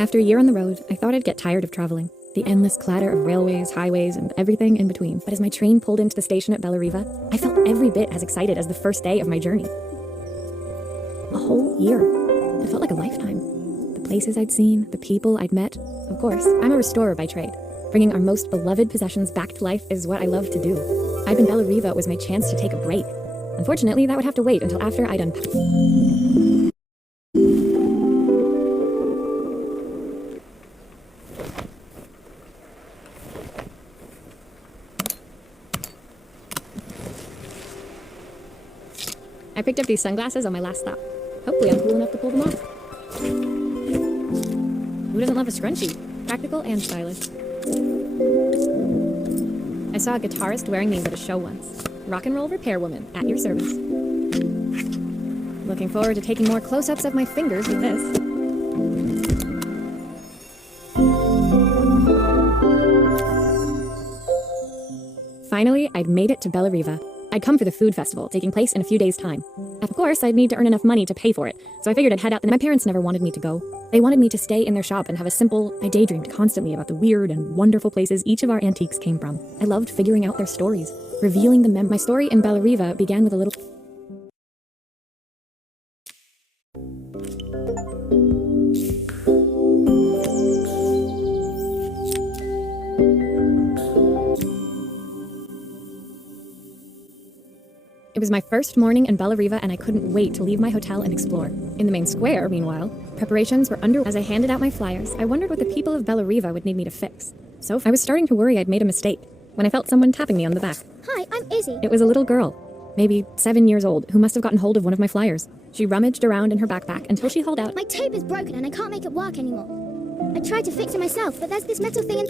After a year on the road, I thought I'd get tired of traveling. The endless clatter of railways, highways, and everything in between. But as my train pulled into the station at Bellariva, I felt every bit as excited as the first day of my journey. A whole year. It felt like a lifetime. The places I'd seen, the people I'd met. Of course, I'm a restorer by trade. Bringing our most beloved possessions back to life is what I love to do. I'd been Bellariva was my chance to take a break. Unfortunately, that would have to wait until after I'd unpacked. I picked up these sunglasses on my last stop. Hopefully I'm cool enough to pull them off. Who doesn't love a scrunchie? Practical and stylish. I saw a guitarist wearing these at a show once. Rock and roll repair woman, at your service. Looking forward to taking more close-ups of my fingers with this. Finally, I'd made it to Bellariva. I'd come for the food festival, taking place in a few days' time. Of course, I'd need to earn enough money to pay for it, so I figured I'd head out. My parents never wanted me to go. They wanted me to stay in their shop and have a simple... I daydreamed constantly about the weird and wonderful places each of our antiques came from. I loved figuring out their stories, revealing the My story in Bellariva began with a little... It was my first morning in Bellariva, and I couldn't wait to leave my hotel and explore. In the main square, meanwhile, preparations were under. As I handed out my flyers, I wondered what the people of Bellariva would need me to fix. So I was starting to worry I'd made a mistake when I felt someone tapping me on the back. Hi, I'm Izzy. It was a little girl, maybe 7 years old, who must have gotten hold of one of my flyers. She rummaged around in her backpack until she hauled out... My tape is broken and I can't make it work anymore. I tried to fix it myself, but there's this metal thing in...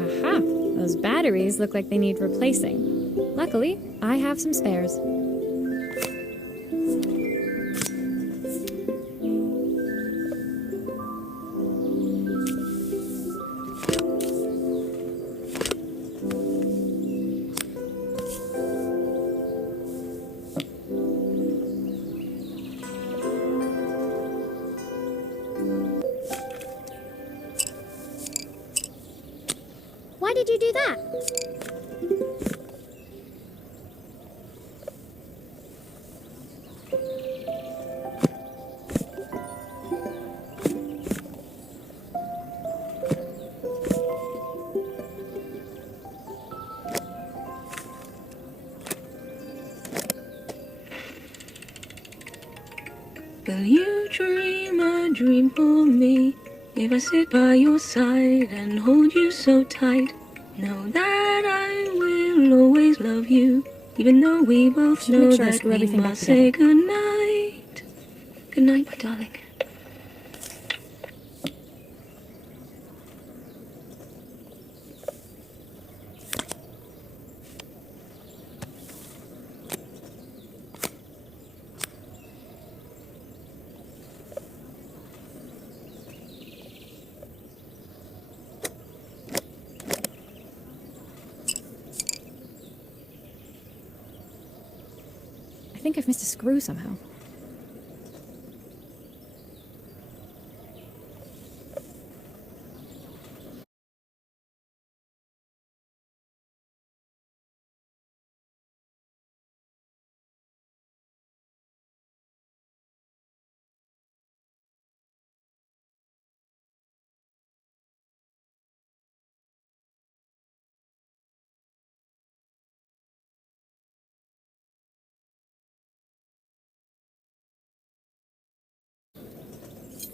Aha! Those batteries look like they need replacing. Luckily, I have some spares. Why did you do that? Will you dream a dream for me? If I sit by your side and hold you so tight, know that I will always love you, even though we both know that we must say goodnight. Good night, my darling. I think I've missed a screw somehow.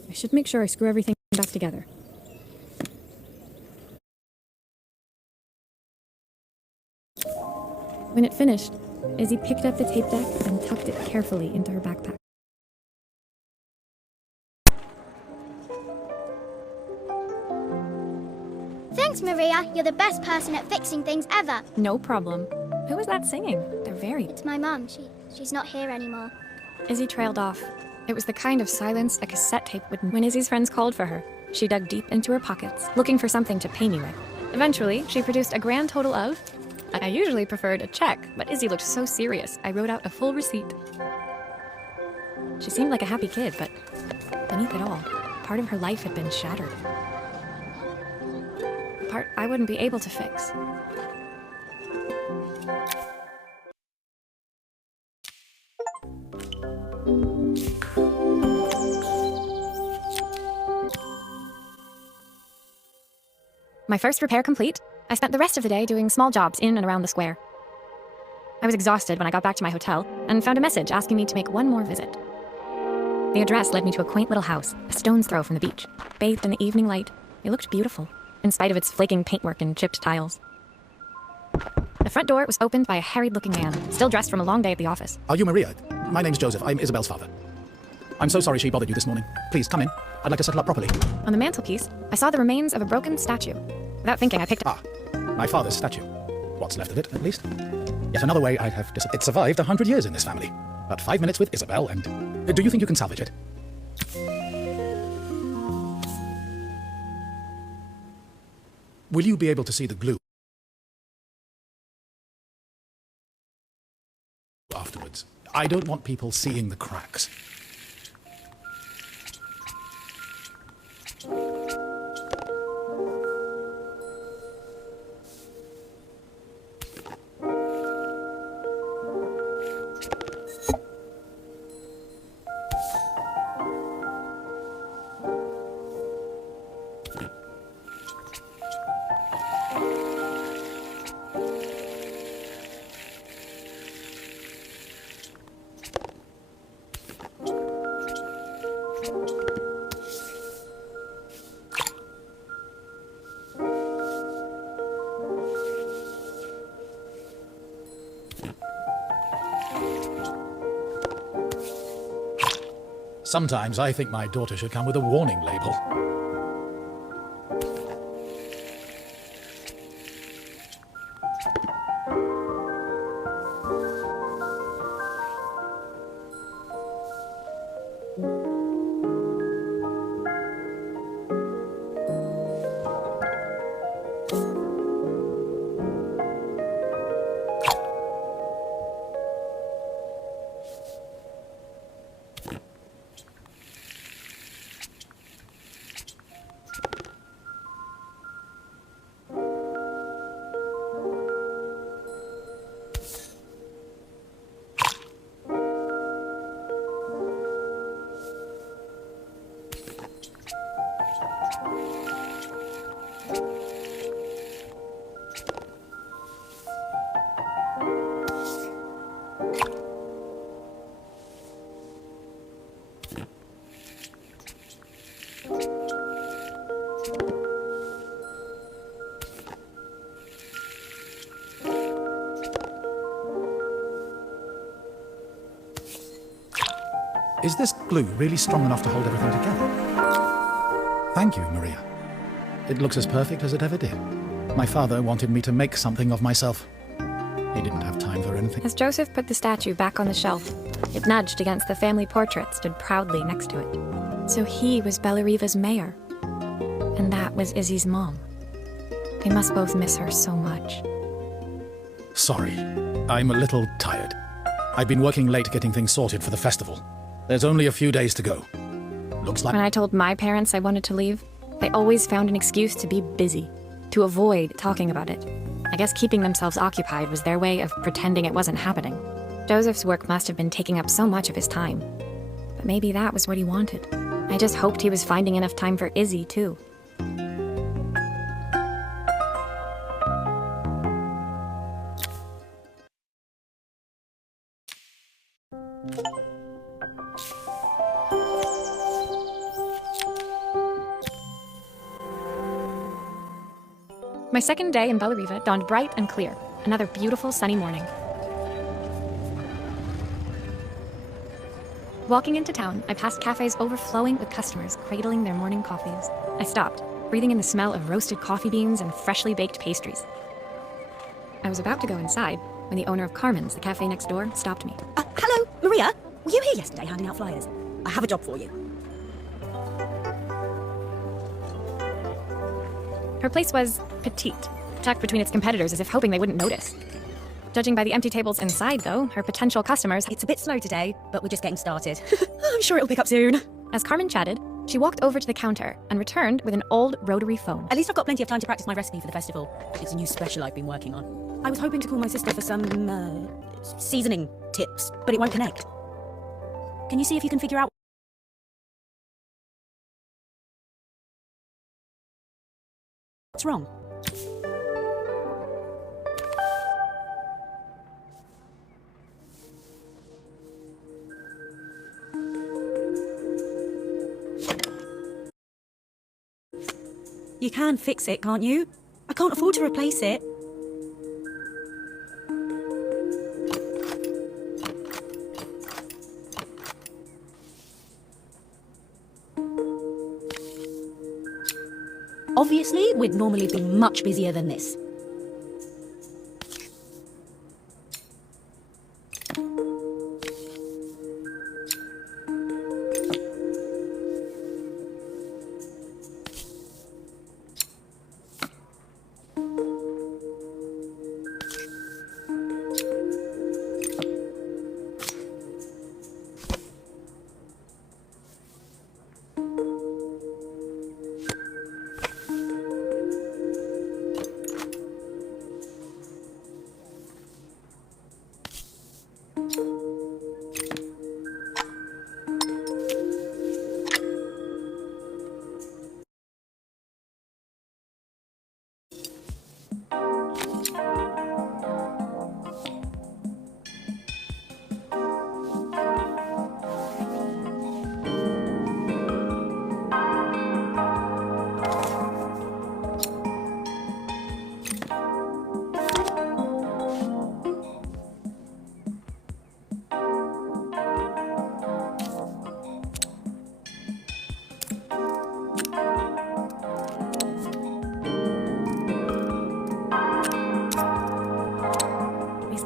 I should make sure I screw everything back together. When it finished, Izzy picked up the tape deck and tucked it carefully into her backpack. Thanks, Maria. You're the best person at fixing things ever. No problem. Who was that singing? They're very... It's my mum. She's not here anymore. Izzy trailed off. It was the kind of silence a cassette tape would... When Izzy's friends called for her, she dug deep into her pockets, looking for something to pay me with. Eventually, she produced a grand total of... I usually preferred a check, but Izzy looked so serious, I wrote out a full receipt. She seemed like a happy kid, but beneath it all, part of her life had been shattered. A part I wouldn't be able to fix. My first repair complete, I spent the rest of the day doing small jobs in and around the square. I was exhausted when I got back to my hotel and found a message asking me to make one more visit. The address led me to a quaint little house, a stone's throw from the beach. Bathed in the evening light, it looked beautiful, in spite of its flaking paintwork and chipped tiles. The front door was opened by a harried-looking man, still dressed from a long day at the office. Are you Maria? My name's Joseph. I'm Isabel's father. I'm so sorry she bothered you this morning. Please, come in. I'd like to settle up properly. On the mantelpiece, I saw the remains of a broken statue. Without thinking, I picked it. My father's statue. What's left of it, at least. Yet another way I'd have It survived 100 years in this family. But 5 minutes with Isabel and... Do you think you can salvage it? Will you be able to see the glue afterwards? I don't want people seeing the cracks. Sometimes I think my daughter should come with a warning label. Is this glue really strong enough to hold everything together? Thank you, Maria. It looks as perfect as it ever did. My father wanted me to make something of myself. He didn't have time for anything. As Joseph put the statue back on the shelf, it nudged against the family portrait stood proudly next to it. So he was Bellariva's mayor. And that was Izzy's mom. They must both miss her so much. Sorry, I'm a little tired. I've been working late getting things sorted for the festival. There's only a few days to go. Looks like... When I told my parents I wanted to leave, they always found an excuse to be busy, to avoid talking about it. I guess keeping themselves occupied was their way of pretending it wasn't happening. Joseph's work must have been taking up so much of his time. But maybe that was what he wanted. I just hoped he was finding enough time for Izzy, too. My second day in Bellariva dawned bright and clear, another beautiful sunny morning. Walking into town, I passed cafes overflowing with customers cradling their morning coffees. I stopped, breathing in the smell of roasted coffee beans and freshly baked pastries. I was about to go inside when the owner of Carmen's, the cafe next door, stopped me. Hello, Maria? Were you here yesterday handing out flyers? I have a job for you. Her place was petite, tucked between its competitors as if hoping they wouldn't notice. Judging by the empty tables inside, though, her potential customers... It's a bit slow today, but we're just getting started. I'm sure it'll pick up soon. As Carmen chatted, she walked over to the counter and returned with an old rotary phone. At least I've got plenty of time to practice my recipe for the festival. It's a new special I've been working on. I was hoping to call my sister for some, seasoning tips, but it won't connect. Can you see if you can figure out what's wrong? You can fix it, can't you? I can't afford to replace it. Obviously, we'd normally be much busier than this.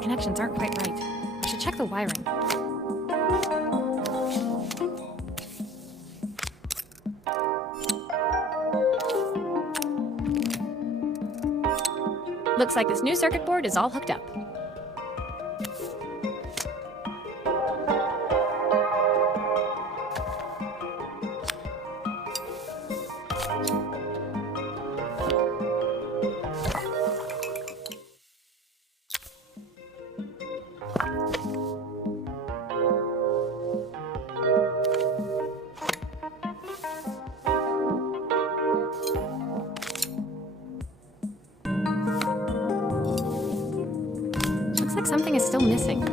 Connections aren't quite right. I should check the wiring. Looks like this new circuit board is all hooked up. Looks like something is still missing.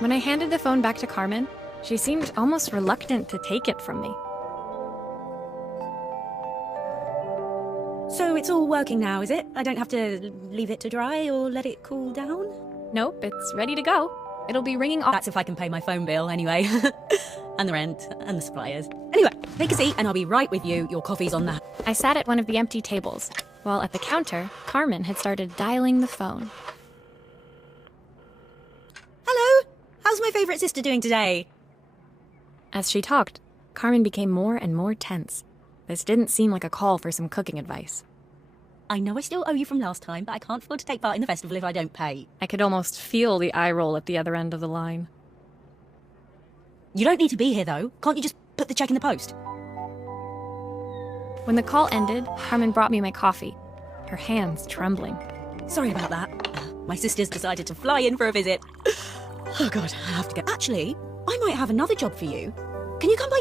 When I handed the phone back to Carmen, she seemed almost reluctant to take it from me. So it's all working now, is it? I don't have to leave it to dry or let it cool down? Nope, it's ready to go. It'll be ringing off. That's if I can pay my phone bill anyway. And the rent, and the suppliers. Anyway, take a seat and I'll be right with you. Your coffee's on that. I sat at one of the empty tables, while at the counter, Carmen had started dialing the phone. Hello? How's my favourite sister doing today? As she talked, Carmen became more and more tense. This didn't seem like a call for some cooking advice. I know I still owe you from last time, but I can't afford to take part in the festival if I don't pay. I could almost feel the eye roll at the other end of the line. You don't need to be here, though. Can't you just put the check in the post? When the call ended, Carmen brought me my coffee, her hands trembling. Sorry about that. My sister's decided to fly in for a visit. Oh, God, I have to go. Actually, I might have another job for you. Can you come by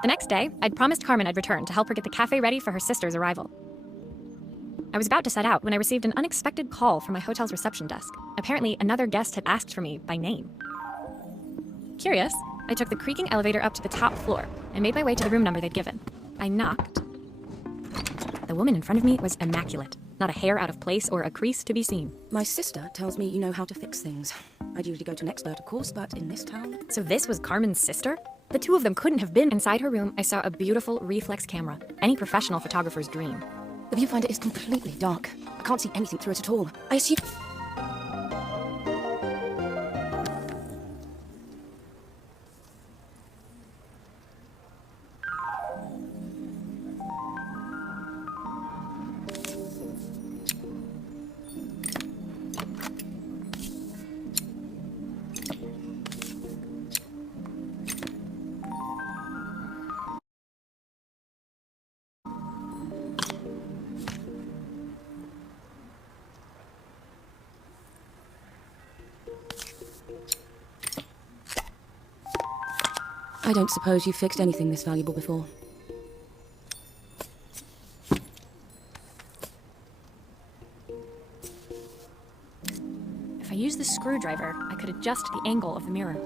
The next day, I'd promised Carmen I'd return to help her get the cafe ready for her sister's arrival. I was about to set out when I received an unexpected call from my hotel's reception desk. Apparently, another guest had asked for me by name. Curious, I took the creaking elevator up to the top floor and made my way to the room number they'd given. I knocked. The woman in front of me was immaculate. Not a hair out of place or a crease to be seen. My sister tells me you know how to fix things. I'd usually go to an expert, of course, but in this town... So this was Carmen's sister? The two of them couldn't have been. Inside her room, I saw a beautiful reflex camera. Any professional photographer's dream. The viewfinder is completely dark. I can't see anything through it at all. I assume... I don't suppose you've fixed anything this valuable before. If I used the screwdriver, I could adjust the angle of the mirror.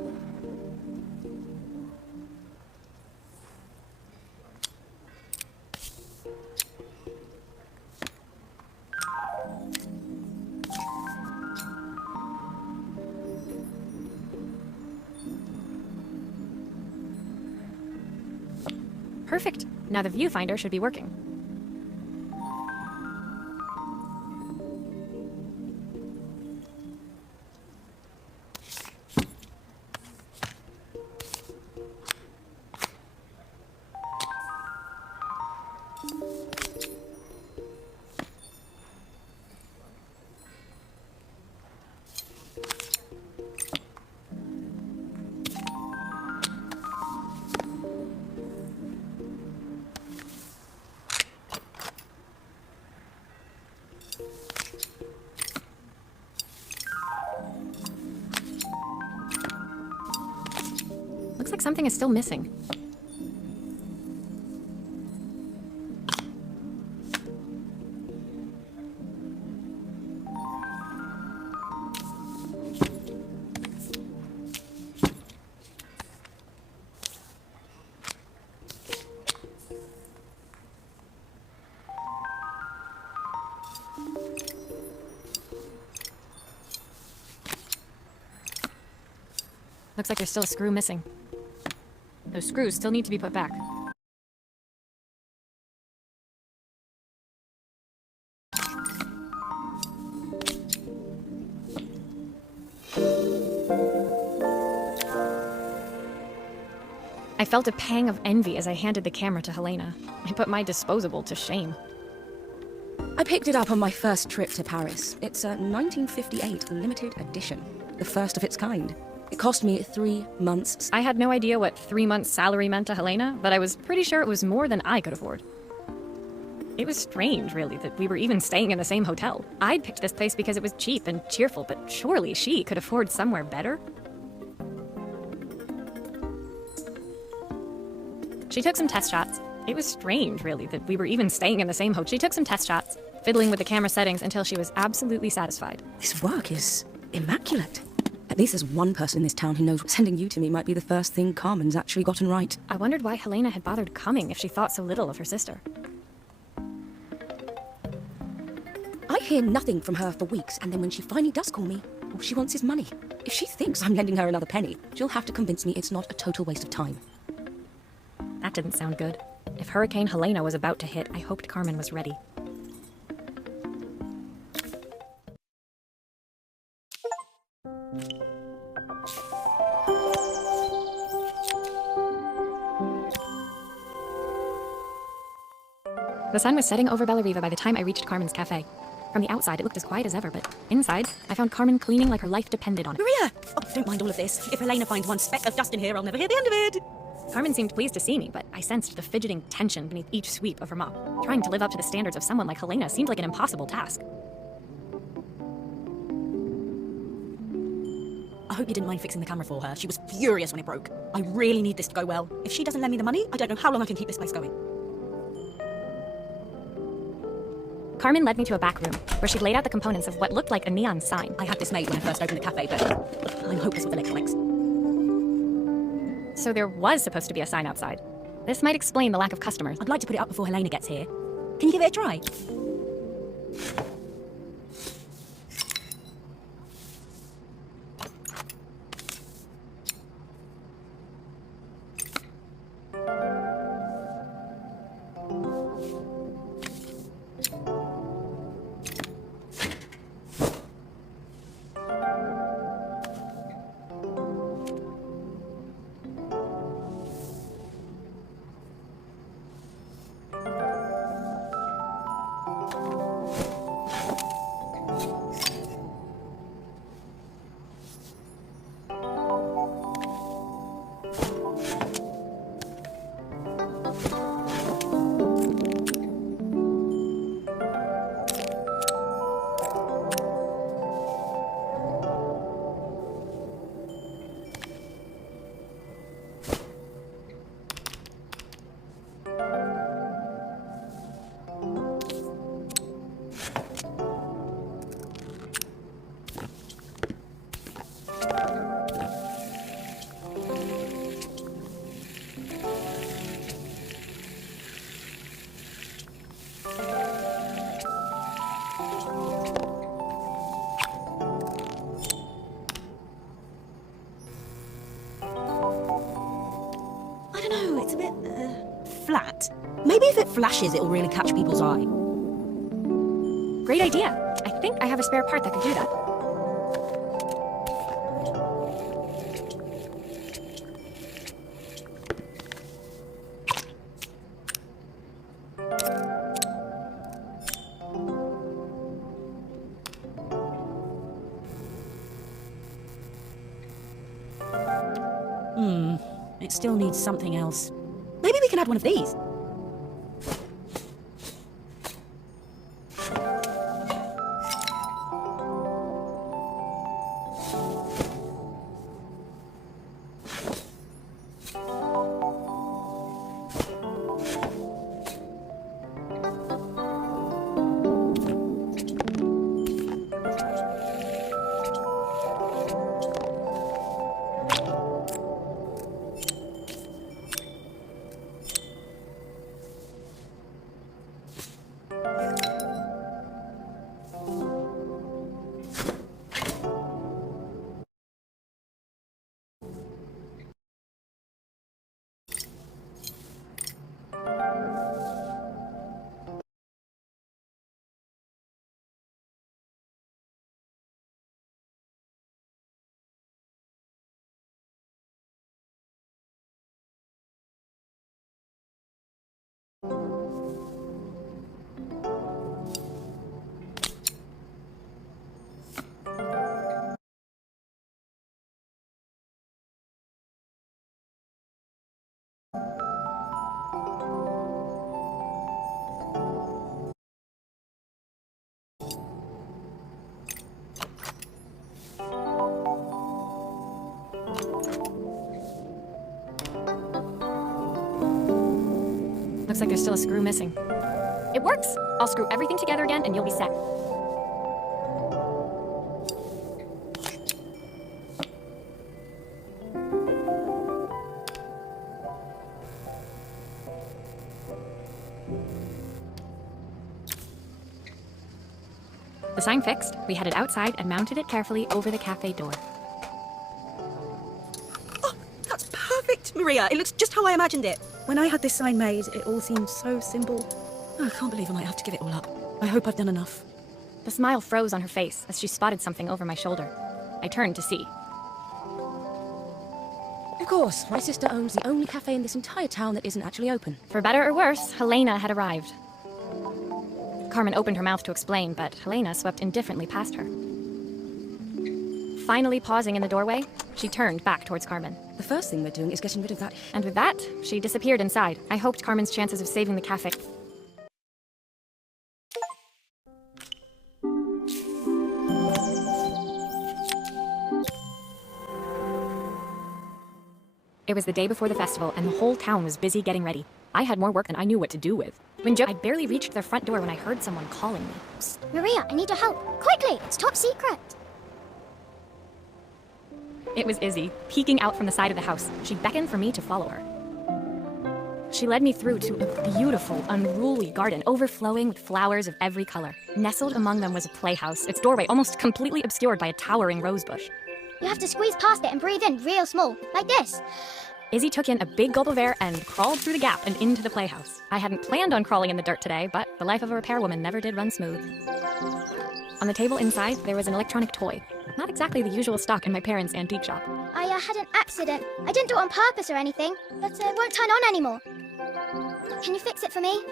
Perfect. Now the viewfinder should be working. Looks like something is still missing. Looks like there's still a screw missing. Those screws still need to be put back. I felt a pang of envy as I handed the camera to Helena. I put my disposable to shame. I picked it up on my first trip to Paris. It's a 1958 limited edition, the first of its kind. It cost me 3 months. I had no idea what 3 months' salary meant to Helena, but I was pretty sure it was more than I could afford. It was strange, really, that we were even staying in the same hotel. I'd picked this place because it was cheap and cheerful, but surely she could afford somewhere better? She took some test shots. It was strange, really, that we were even staying in the same hotel. She took some test shots, fiddling with the camera settings until she was absolutely satisfied. This work is immaculate. At least there's one person in this town who knows sending you to me might be the first thing Carmen's actually gotten right. I wondered why Helena had bothered coming if she thought so little of her sister. I hear nothing from her for weeks, and then when she finally does call me, all she wants is money. If she thinks I'm lending her another penny, she'll have to convince me it's not a total waste of time. That didn't sound good. If Hurricane Helena was about to hit, I hoped Carmen was ready. The sun was setting over Bellariva by the time I reached Carmen's cafe. From the outside, it looked as quiet as ever, but inside, I found Carmen cleaning like her life depended on it. Maria! Oh, don't mind all of this. If Helena finds one speck of dust in here, I'll never hear the end of it. Carmen seemed pleased to see me, but I sensed the fidgeting tension beneath each sweep of her mop. Trying to live up to the standards of someone like Helena seemed like an impossible task. I hope you didn't mind fixing the camera for her. She was furious when it broke. I really need this to go well. If she doesn't lend me the money, I don't know how long I can keep this place going. Carmen led me to a back room, where she'd laid out the components of what looked like a neon sign. I had this made when I first opened the cafe, but I'm hopeless with electronics. So there was supposed to be a sign outside. This might explain the lack of customers. I'd like to put it up before Helena gets here. Can you give it a try? I don't know, it's a bit, flat. Maybe if it flashes, it'll really catch people's eye. Great idea. I think I have a spare part that could do that. It still needs something else. Maybe we can add one of these. Looks like there's still a screw missing. It works! I'll screw everything together again and you'll be set. The sign fixed, we headed outside and mounted it carefully over the cafe door. Oh, that's perfect, Maria. It looks just how I imagined it. When I had this sign made, it all seemed so simple. Oh, I can't believe I might have to give it all up. I hope I've done enough. The smile froze on her face as she spotted something over my shoulder. I turned to see. Of course, my sister owns the only cafe in this entire town that isn't actually open. For better or worse, Helena had arrived. Carmen opened her mouth to explain, but Helena swept indifferently past her. Finally pausing in the doorway, she turned back towards Carmen. The first thing we're doing is getting rid of that. And with that, she disappeared inside. I hoped Carmen's chances of saving the cafe... It was the day before the festival, and the whole town was busy getting ready. I had more work than I knew what to do with. I barely reached their front door when I heard someone calling me. Psst, Maria, I need your help. Quickly, it's top secret. It was Izzy, peeking out from the side of the house. She beckoned for me to follow her. She led me through to a beautiful, unruly garden, overflowing with flowers of every color. Nestled among them was a playhouse, its doorway almost completely obscured by a towering rosebush. You have to squeeze past it and breathe in real small, like this. Izzy took in a big gulp of air and crawled through the gap and into the playhouse. I hadn't planned on crawling in the dirt today, but the life of a repairwoman never did run smooth. On the table inside, there was an electronic toy. Not exactly the usual stock in my parents' antique shop. I had an accident. I didn't do it on purpose or anything, but it won't turn on anymore. Can you fix it for me?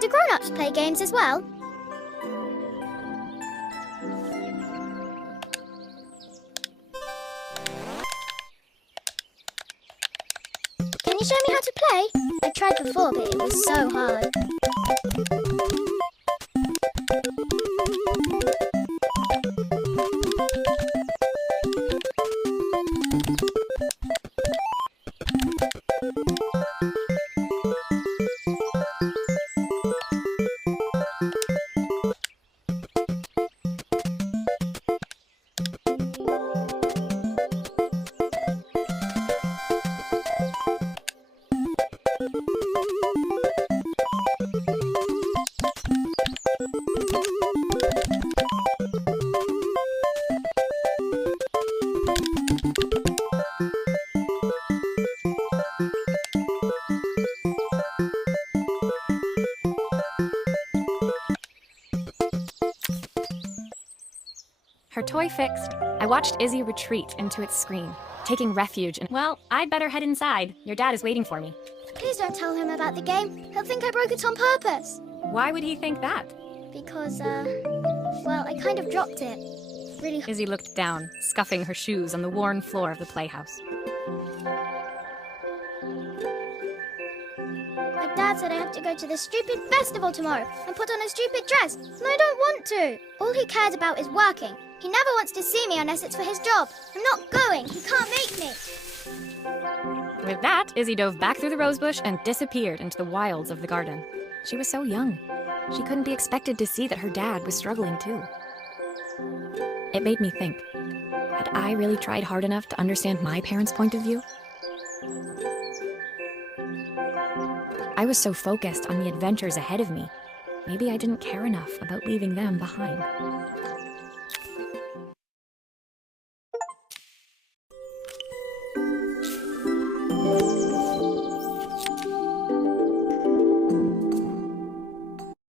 Do grown-ups play games as well? Can you show me how to play? I tried before, but it was so hard. Her toy fixed, I watched Izzy retreat into its screen, taking refuge in, well, I'd better head inside. Your dad is waiting for me. Please don't tell him about the game. He'll think I broke it on purpose. Why would he think that? Because, well, I kind of dropped it. Really. Izzy looked down, scuffing her shoes on the worn floor of the playhouse. My dad said I have to go to the stupid festival tomorrow and put on a stupid dress, and I don't want to. All he cares about is working. He never wants to see me unless it's for his job. I'm not going. He can't make me. With that, Izzy dove back through the rosebush and disappeared into the wilds of the garden. She was so young. She couldn't be expected to see that her dad was struggling too. It made me think, had I really tried hard enough to understand my parents' point of view? I was so focused on the adventures ahead of me Maybe I didn't care enough about leaving them behind.